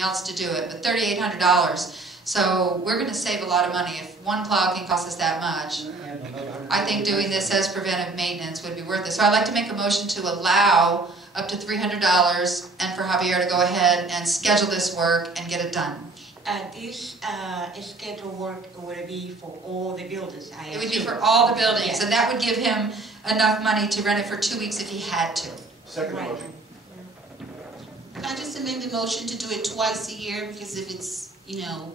else to do it, but $3,800. So we're going to save a lot of money. If one plow can cost us that much, I think doing this as preventive maintenance would be worth it. So I'd like to make a motion to allow up to $300 and for Javier to go ahead and schedule this work and get it done. This schedule work would be for all the buildings. It would be for all the buildings, yes. and that would give him enough money to rent it for 2 weeks if he had to. Second Right. motion. Can I just amend the motion to do it twice a year? Because if it's, you know,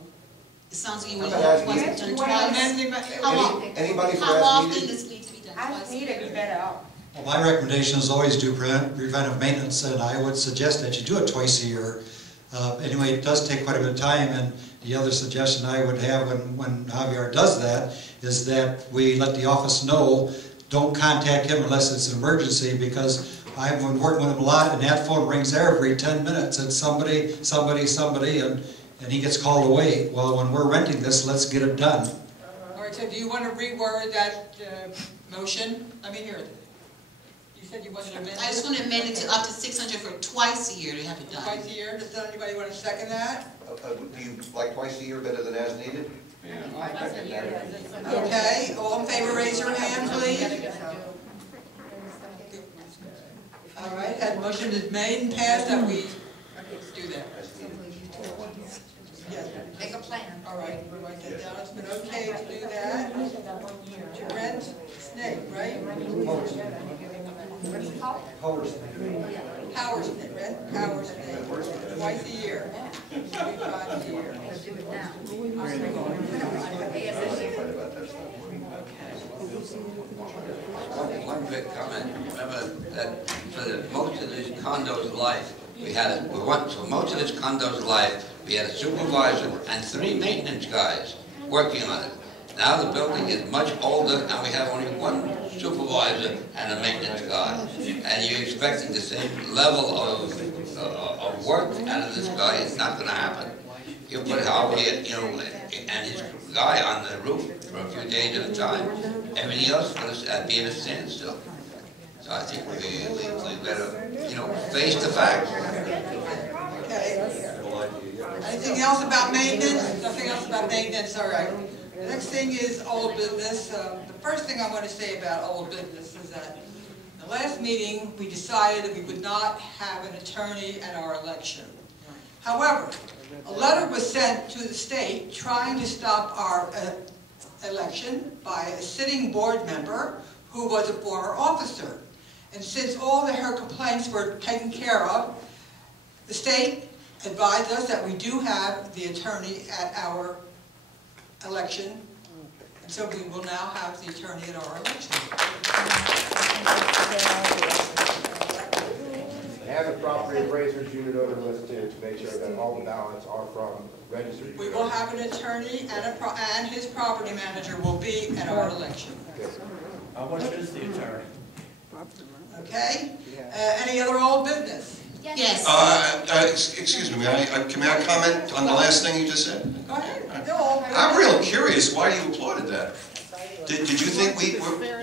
it sounds like you want to do it twice. Anybody for How as often needed? does it need to be done? As Twice a needed year? is better off. Well, my recommendation is always do preventive maintenance, and I would suggest that you do it twice a year. Anyway, it does take quite a bit of time, and the other suggestion I would have when Javier does that is that we let the office know, don't contact him unless it's an emergency, because I've been working with him a lot, and that phone rings every 10 minutes. It's somebody, and he gets called away. Well, when we're renting this, let's get it done. All right, so do you want to reword that motion? Let me hear it. You said you wanted to amend it? I just want to amend it to up to $600 for twice a year to have it done. Twice a year? Does anybody want to second that? Do you like twice a year better than as needed? Okay, all in favor, raise your hand, please. All right, that motion is made and passed that we do that. Yes. Make a plan. All right, we'll write that down. It's been okay to do that. To rent Snake, right? Howard. Power Snake, rent Power Snake, twice a year. 3 times a year. One quick comment. Remember that for most of this condo's life, for most of this condo's life, we had a supervisor and 3 maintenance guys working on it. Now the building is much older and we have only 1 supervisor and a maintenance guy. And you're expecting the same level of work out of this guy. It's not going to happen. You put Javier, and his guy on the roof for a few days at a time. Everything else is going to be in a standstill. So I think we better, face the facts. Okay. Anything else about maintenance? Nothing else about maintenance, all right. The next thing is old business. The first thing I want to say about old business is that in the last meeting, we decided that we would not have an attorney at our election. However, a letter was sent to the state trying to stop our election by a sitting board member who was a former officer. And since all of her complaints were taken care of, the state advised us that we do have the attorney at our election, and so we will now have the attorney at our election. And the property appraiser's unit owner listed to make sure that all the ballots are from registered. We will have an attorney and his property manager will be at our election. How much is the attorney? Okay? Any other old business? Yes. Excuse me, may I comment on the last thing you just said? Go ahead. I'm real curious why you applauded that. Did you think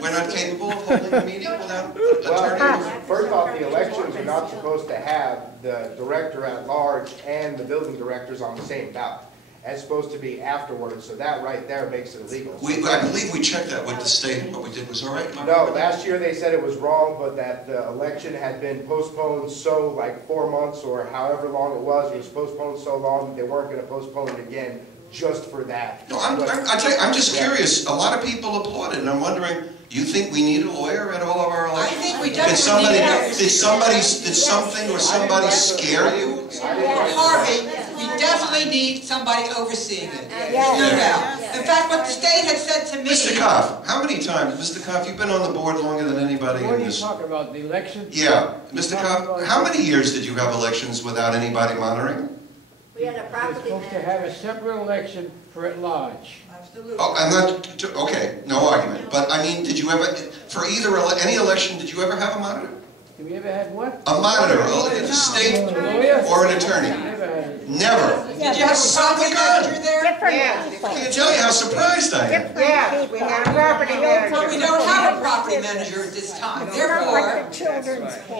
we're not capable of holding a meeting without attorney? Well, first off, the elections are not supposed to have the director at large and the building directors on the same ballot. That's supposed to be afterwards, so that right there makes it illegal. I believe we checked that with the state, and what we did was all right? No, last year they said it was wrong, but that the election had been postponed so like 4 months or however long it was postponed so long that they weren't going to postpone it again just for that. No, I'm just curious. A lot of people applauded, and I'm wondering, you think we need a lawyer at all of our elections? I think we definitely need Did something or somebody scare you? Harvey, we definitely need somebody overseeing it. Yeah. In fact, what the state had said to me... Mr. Koff, how many times, Mr. Koff, you've been on the board longer than anybody What in are you this... talking about, the election? Yeah. Mr. Koff, how many years did you have elections without anybody monitoring? We had a property You're supposed to have a separate election for at large. Absolutely. Oh, I'm not... Okay, no argument. But, I mean, did you ever... For any election, did you ever have a monitor? Have you ever had what? A monitor, a state or an attorney? Never. Did you have a property manager there? I can't tell you how surprised I am. Yeah, we had a property manager. But we don't have a property manager at this time. Therefore,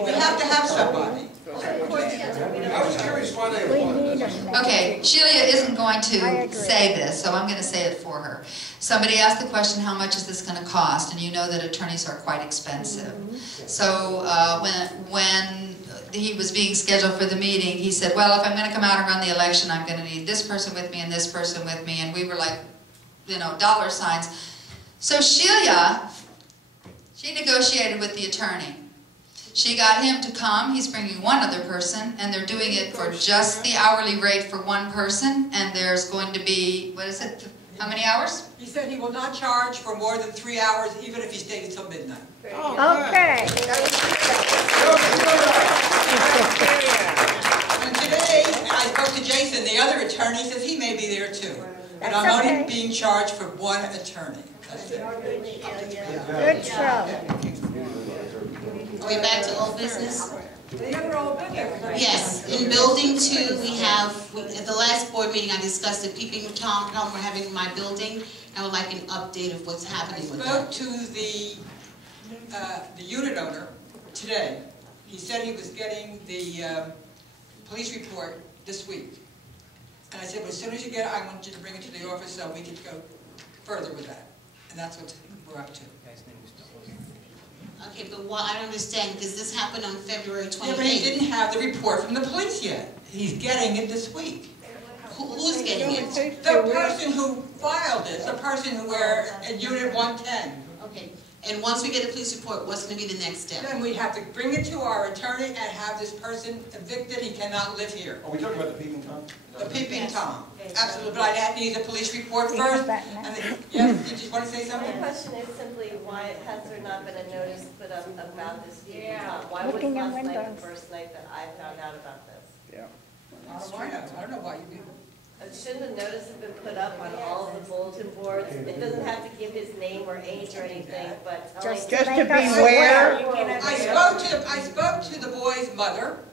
we have to have somebody. I was curious why they applauded this. Okay, Sheila isn't going to say this, so I'm going to say it for her. Somebody asked the question, how much is this going to cost? And you know that attorneys are quite expensive. So when he was being scheduled for the meeting, he said, well, if I'm going to come out and run the election, I'm going to need this person with me and this person with me. And we were like, you know, dollar signs. So Sheila, she negotiated with the attorney. She got him to come. He's bringing one other person, and they're doing it for just the hourly rate for one person. And there's going to be, what is it, how many hours? He said he will not charge for more than 3 hours, even if he stays until midnight. Okay. And today, I spoke to Jason, the other attorney, says he may be there too. And I'm only being charged for one attorney. That's it. Good show. Are we back to old business? The other old business. Yes, in building 2, we have, at the last board meeting, I discussed the peeping Tom problem we're having in my building. I would like an update of what's happening with I spoke that. to the unit owner today. He said he was getting the police report this week. And I said, well, as soon as you get it, I want you to bring it to the office so we can go further with that. And that's what we're up to. Okay, but what, I don't understand, because this happened on February 28th. Yeah, but he didn't have the report from the police yet. He's getting it this week. Who's getting it? The person who filed it, the person who were at Unit 110. Okay, and once we get the police report, what's going to be the next step? Then we have to bring it to our attorney and have this person evicted. He cannot live here. Are we talking about the peeping Tom? The peeping Tom. Absolutely, but I need a police report first. And then, yes, did you want to say something? My question is simply, why has there not been a notice put up about this peeping Tom? Why was Looking at last night windows. the first night that I found out about this? I don't know why you do. Shouldn't a notice have been put up on all of the bulletin boards? It doesn't have to give his name or age or anything, but Just I spoke to the boy's mother.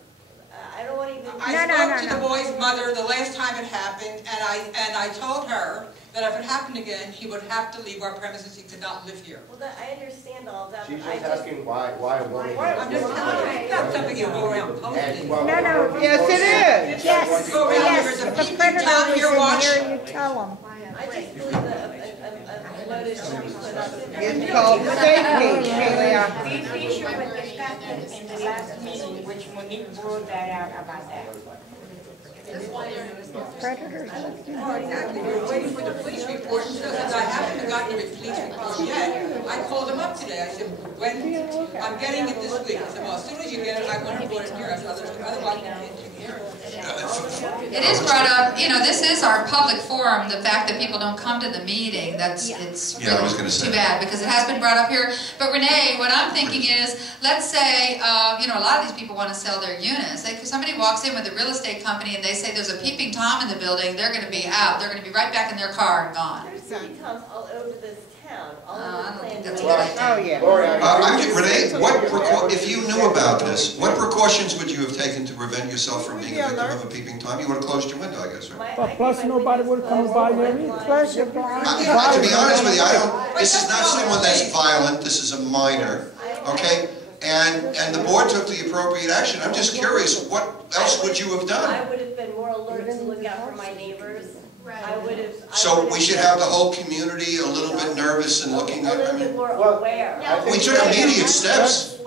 I don't want to even. I spoke to the boy's mother the last time it happened, and I told her that if it happened again, he would have to leave our premises. He could not live here. Well, I understand all of that. She's but just asking why a woman. I'm just telling you, it's not something you go around posting. No, no. Yes, it is. Yes, Go around, yes, there's a if a peeping predator Tom was here, in watch. here, you tell them. I just believe that a notice should be put up. It's called safety, Julia. The issue was discussed in the last meeting, which Monique brought that out about that. Predators. Oh, exactly. We were waiting for the police report, and since I haven't gotten the police report yet, I called him up today. I said, when, I'm getting it this week. I said, well, as soon as you get it, I want to put it here. I said, otherwise you can't hear it. It is brought up, you know, this is our public forum, the fact that people don't come to the meeting, it's Yeah, I was really gonna say. too bad, because it has been brought up here. But Renee, what I'm thinking is, let's say, you know, a lot of these people want to sell their units. Somebody walks in with a real estate company and they say there's a peeping Tom in the building, they're going to be out. They're going to be right back in their car and gone. There's peeping Toms all over this town, all over I don't think the that's a good idea. Oh, yeah. Lori, Renee, if you knew about this, what precautions would you have taken to prevent yourself from being a victim of a peeping Tom? You would have closed your window, I guess, right? But plus nobody would come by there either. Close your blinds. To be honest with you, this is not someone that's violent, this is a minor, okay? And the board took the appropriate action. I'm just curious, what else would you have done? I would have been more alert to look out for my neighbors. I would have. So we should have the whole community a little bit nervous and looking A at, I little bit mean, more aware. we took immediate steps.